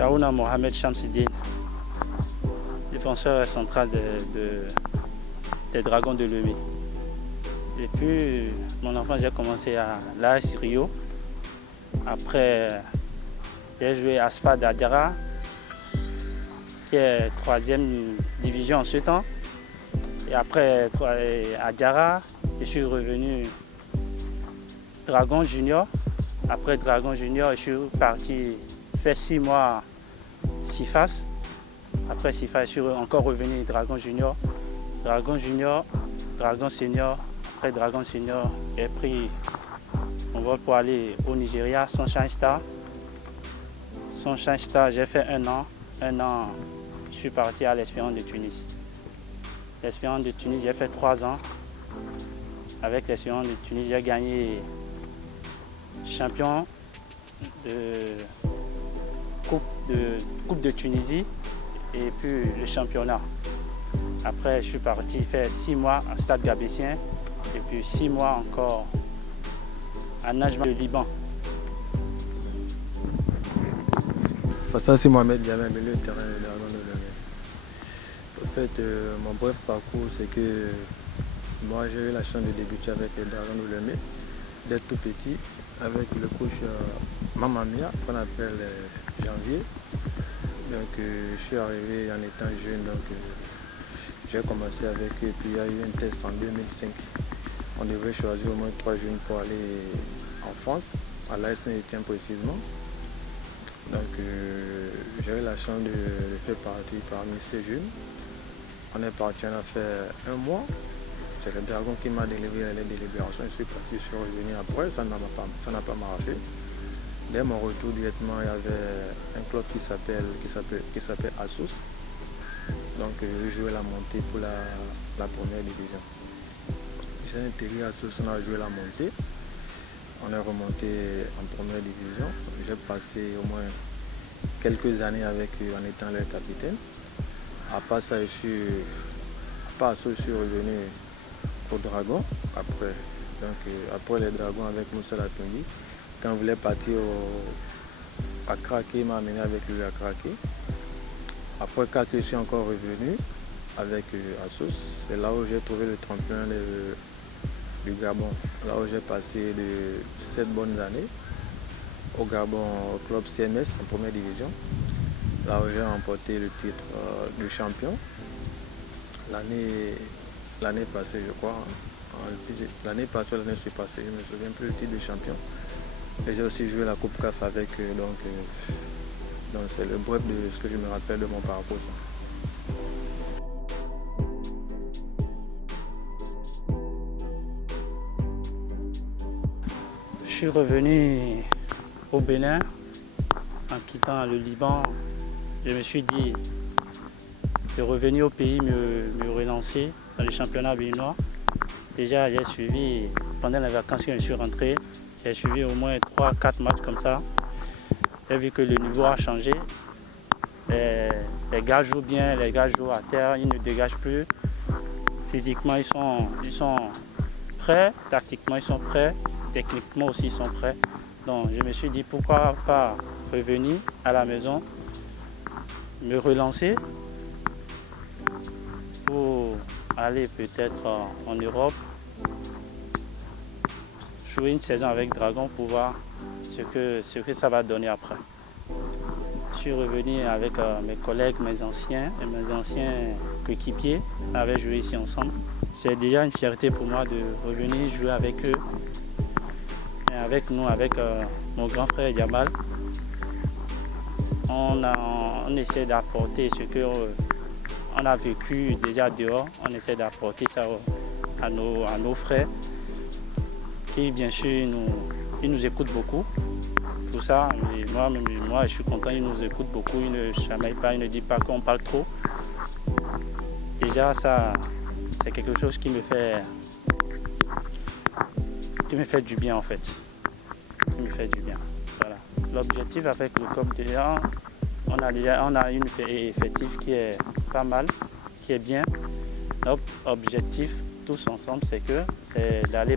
Shaouna Mohamed Shamsidine, défenseur central des Dragons de Lemay. Depuis mon enfance, j'ai commencé à l'AS Rio. Après, j'ai joué à Sfad Adjara, qui est 3e division en ce temps. Et après Adjara, je suis revenu Dragon Junior. Après Dragon Junior, je suis parti faire 6 mois à Sifas. Après Sifas, je suis encore revenu Dragon Junior. Dragon Junior, Dragon Senior. Après Dragon Senior, j'ai pris mon vol pour aller au Nigeria, Sunshine Star. Sunshine Star, j'ai fait 1 an. 1 an, je suis parti à l'Espérance de Tunis. L'Espérance de Tunis, j'ai fait 3 ans. Avec l'Espérance de Tunis, j'ai gagné champion de Coupe de Tunisie et puis le championnat. Après, je suis parti faire 6 mois à Stade Gabessien et puis 6 mois encore à Najma, le Liban. Ça, c'est Mohamed Diamé, milieu de terrain de Dragon de Lemay. En fait, mon bref parcours, c'est que moi, j'ai eu la chance de débuter avec les Dragons de Lemay, d'être tout petit, avec le coach Mamamia, qu'on appelle Janvier. Donc, je suis arrivé en étant jeune, donc j'ai commencé avec eux, puis il y a eu un test en 2005. On devait choisir au moins 3 jeunes pour aller en France, à l'AS Saint-Étienne précisément. Donc, j'ai eu la chance de faire partie parmi ces jeunes. On est parti, on a fait 1 mois. C'est le Dragon qui m'a délivré les délibérations. Je suis parti, je suis revenu après, ça n'a pas marché. Dès mon retour directement, il y avait un club qui s'appelle Asus. Donc, je jouais la montée pour la première division. J'ai intégré Asus, on a joué la montée. On est remonté en première division. J'ai passé au moins quelques années avec eux en étant leur capitaine. À part ça, je suis revenu au Dragon après. Donc après les Dragons avec Moussa Latongi. Quand on voulait partir à Craquer, il m'a amené avec lui à Craquer. Après quand je suis encore revenu avec Asus, c'est là où j'ai trouvé le tremplin du Gabon. Là où j'ai passé de 7 bonnes années au Gabon, au club CMS en première division. Là où j'ai remporté le titre de champion. L'année passée, je crois. L'année passée, l'année passée, je ne me souviens plus du titre de champion. Et j'ai aussi joué la Coupe CAF avec eux. Donc c'est le bref de ce que je me rappelle de mon parcours. Je suis revenu au Bénin en quittant le Liban. Je me suis dit de revenir au pays, me relancer dans le championnat béninois. Déjà, j'ai suivi, pendant les vacances que je suis rentré, j'ai suivi au moins 3-4 matchs comme ça. J'ai vu que le niveau a changé. Les gars jouent bien, les gars jouent à terre, ils ne dégagent plus. Physiquement, ils sont prêts, tactiquement, ils sont prêts, techniquement aussi, ils sont prêts. Donc, je me suis dit pourquoi pas revenir à la maison, me relancer pour aller peut-être en Europe, jouer une saison avec Dragon pour voir ce que ça va donner après. Je suis revenu avec mes collègues, mes anciens coéquipiers, on avait joué ici ensemble. C'est déjà une fierté pour moi de revenir jouer avec eux. Et avec nous, avec mon grand frère Yamal, on essaie d'apporter ce qu'on a vécu déjà dehors. On essaie d'apporter ça à nos frères qui, bien sûr, ils nous écoutent beaucoup. Tout ça, mais moi, je suis content, ils nous écoutent beaucoup, ils ne chamaillent pas, ils ne disent pas qu'on parle trop. Déjà, ça, c'est quelque chose qui me fait du bien en fait. Qui me fait du bien. Voilà. L'objectif avec le COP déjà, on a une effectif qui est pas mal, qui est bien. Notre objectif tous ensemble, c'est d'aller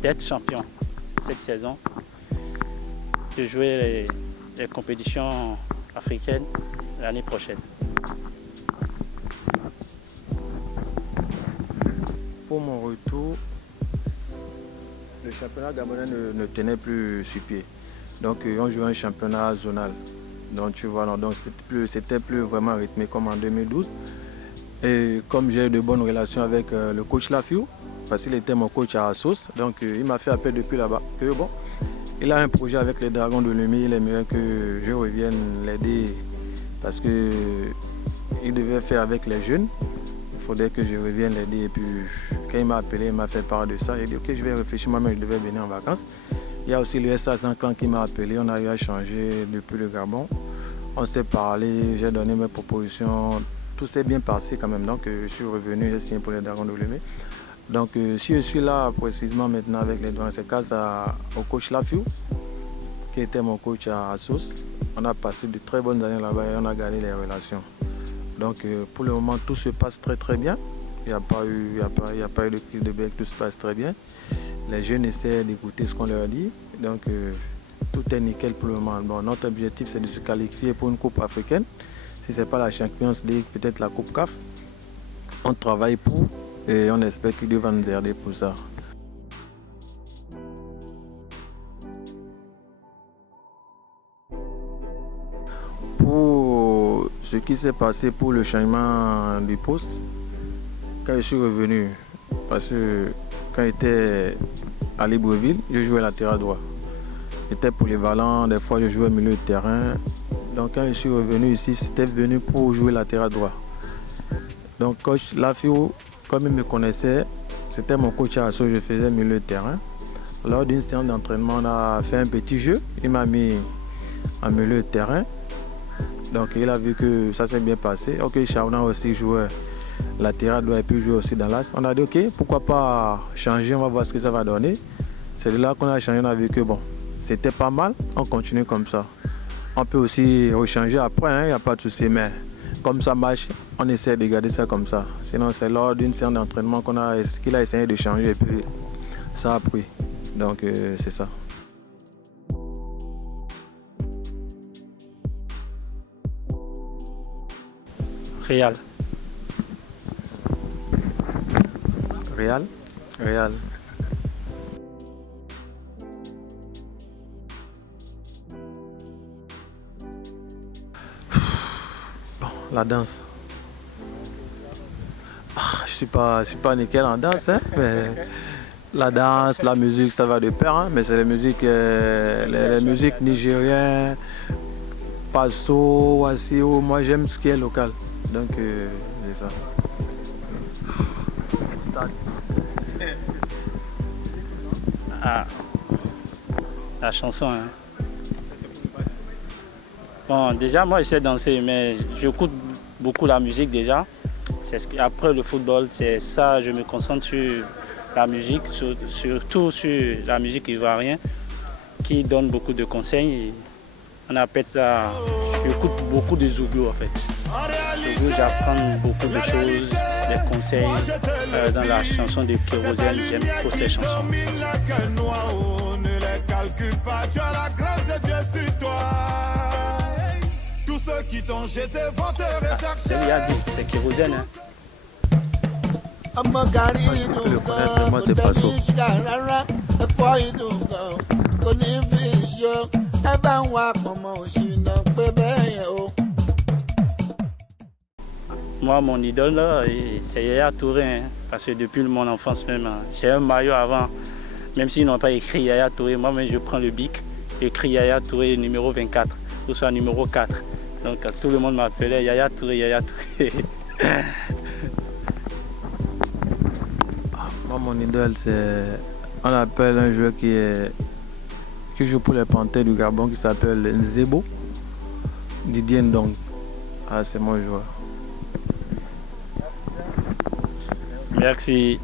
d'être champion cette saison, de jouer les compétitions africaines l'année prochaine. Pour mon retour, le championnat gabonais ne tenait plus sur pied. Donc on jouait un championnat zonal. Donc tu vois, donc c'était plus vraiment rythmé comme en 2012. Et comme j'ai de bonnes relations avec le coach Lafiou, parce qu'il était mon coach à Assos, donc il m'a fait appel depuis là-bas. Que bon, il a un projet avec les Dragons de Lemay, il aimerait que je revienne l'aider parce qu'il devait faire avec les jeunes. Il faudrait que je revienne l'aider. Et puis quand il m'a appelé, il m'a fait part de ça. Il a dit ok, je vais réfléchir, moi-même je devais venir en vacances. Il y a aussi le SA Clan qui m'a appelé, on a eu à changer depuis le Gabon. On s'est parlé, j'ai donné mes propositions, tout s'est bien passé quand même. Donc je suis revenu, j'ai signé pour les Dragons de Lemay. Donc si je suis là précisément maintenant avec les Dragons, c'est grâce au coach Lafiou, qui était mon coach à Assos. On a passé de très bonnes années là-bas et on a gardé les relations. Donc pour le moment, tout se passe très très bien. Il n'y a pas eu de crise de bec, tout se passe très bien. Les jeunes essaient d'écouter ce qu'on leur dit. Donc tout est nickel pour le moment. Bon, notre objectif, c'est de se qualifier pour une coupe africaine. Si ce n'est pas la Champions League, peut-être la coupe CAF. On travaille pour et on espère que Dieu va nous aider pour ça. Pour ce qui s'est passé pour le changement du poste, quand je suis revenu, parce que quand j'étais à Libreville, je jouais latéral droit. J'étais polyvalent, des fois je jouais au milieu de terrain. Donc quand je suis revenu ici, c'était venu pour jouer latéral droit. Donc coach Lafiou, comme il me connaissait, c'était mon coach à Assos, je faisais milieu de terrain. Lors d'une séance d'entraînement, on a fait un petit jeu. Il m'a mis en milieu de terrain. Donc il a vu que ça s'est bien passé. Ok, Shauna aussi jouait latéral droit et puis jouer aussi dans l'axe. On a dit ok, pourquoi pas changer, on va voir ce que ça va donner. C'est de là qu'on a changé, on a vu que bon, c'était pas mal, on continue comme ça. On peut aussi rechanger après, il n'y a pas de souci, mais comme ça marche, on essaie de garder ça comme ça. Sinon c'est lors d'une séance d'entraînement qu'il a essayé de changer et puis ça a pris. Donc c'est ça. Real. Real. Bon, la danse. Je suis pas nickel en danse, hein, mais la danse, la musique, ça va de pair, hein, mais c'est les musiques nigériennes, passo, wasio. Moi j'aime ce qui est local, donc c'est ça. Ah, la chanson. Hein. Bon, déjà, moi, je sais danser, mais j'écoute beaucoup la musique déjà. Après le football, c'est ça, je me concentre sur la musique, surtout sur la musique ivoirienne, qui donne beaucoup de conseils. On appelle ça, j'écoute beaucoup de Zougou en fait. Zougou, j'apprends beaucoup de choses, des conseils. Dans la chanson de Kérosène, j'aime trop ces chansons. Ne les calcule pas, tu as la grâce de Dieu sur toi. Tous ceux qui t'ont jeté vont te rechercher. C'est Kérosène. Hein. Je le connais, moi c'est Passo. Moi, mon idole, c'est Yaya Touré, hein, parce que depuis mon enfance même, j'ai un maillot avant, même s'ils n'ont pas écrit Yaya Touré, moi-même je prends le bic, j'écris Yaya Touré numéro 24, ou soit numéro 4. Donc tout le monde m'appelait Yaya Touré, Yaya Touré. Moi, mon idole, c'est... On appelle un joueur qui joue pour les Panthères du Gabon, qui s'appelle Nzebo, Didier Ndong. Ah, c'est mon joueur. Merci.